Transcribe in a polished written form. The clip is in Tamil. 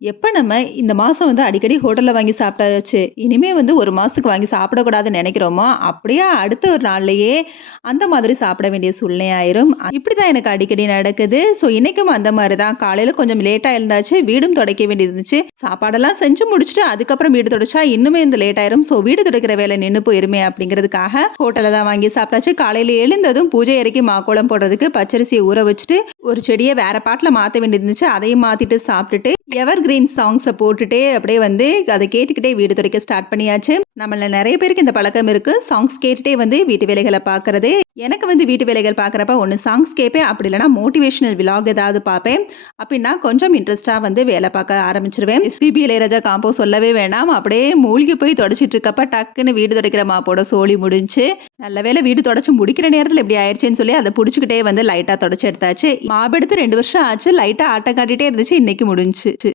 எப்ப நம்ம இந்த மாசம் அடிக்கடி ஹோட்டல்ல வாங்கி சாப்பிட்டாச்சு. இனிமே 1 மாசத்துக்கு வாங்கி சாப்பிடக்கூடாதுன்னு நெனைக்கிறோமோ, அப்படியே அடுத்த ஒரு நாள்லயே அந்த மாதிரி சாப்பிட வேண்டிய சூழ்நிலை ஆயிரும். இப்படிதான் எனக்கு அடிக்கடி நடக்குது. இன்னைக்கும் அந்த மாரி தான். காலையில கொஞ்சம் லேட்டா எழுந்தாச்சு. வீடும் துடைக்க வேண்டியது இருந்துச்சு. சாப்பாடெல்லாம் செஞ்சு முடிச்சுட்டு, அதுக்கப்புறம் வீடு துடைச்சா இன்னுமே லேட் ஆயிரும். வீடு துடைக்கிற வேலை நின்னு போயிருமே அப்படிங்கிறதுக்காக ஹோட்டல்ல தான் வாங்கி சாப்பிட்டாச்சு. காலையில எழுந்ததும் பூஜை அறைக்கு மாக்கோலம் போடுறதுக்கு பச்சரிசிய ஊற வச்சுட்டு, ஒரு செடிய வேற பாட்டுல மாத்த வேண்டியது இருந்துச்சு. அதையும் மாத்திட்டு சாப்பிட்டுட்டு, எவர் கிரீன் சாங்ஸ போட்டுட்டே அப்படியே அத கேட்டுக்கிட்டே வீடு துடைக்க ஸ்டார்ட் பண்ணியாச்சு. நம்மள நெறைய பேருக்கு இந்த பழக்கம் இருக்கு. சாங்ஸ் கேட்டுட்டே வீட்டு வேலைகள பார்க்கறது. எனக்கு வீட்டு வேலைகள் பார்க்குறப்ப ஒண்ணு சாங்ஸ் கேட்பேன். அப்படி இல்லன்னா மோட்டிவேஷனல் விலாக் ஏதாவது பார்ப்பேன். அப்படின்னா கொஞ்சம் இன்ட்ரெஸ்ட்டா வேலை பார்க்க ஆரம்பிச்சுருவேன். எஸ்பிபி இளையராஜா காம்போ சொல்லவே வேணாம். அப்படியே மூழ்கி போய் தொடச்சிட்டு இருக்கப்ப டக்குன்னு வீடு துடைக்கிற மாப்போட சோலி முடிஞ்சுச்சு. நல்ல வேளை வீடு தொடச்சு முடிக்கிற நேரத்துல இப்படி ஆயிருச்சேன்னு சொல்லி அத புடிச்சுக்கிட்டே லைட்டா தொடச்சு எடுத்தாச்சு. மாபெடுத்து 2 வருஷம் ஆச்சு. லைட்டா ஆட்டம் காட்டிட்டே இருந்துச்சு. இன்னைக்கு முடிஞ்சுச்சு.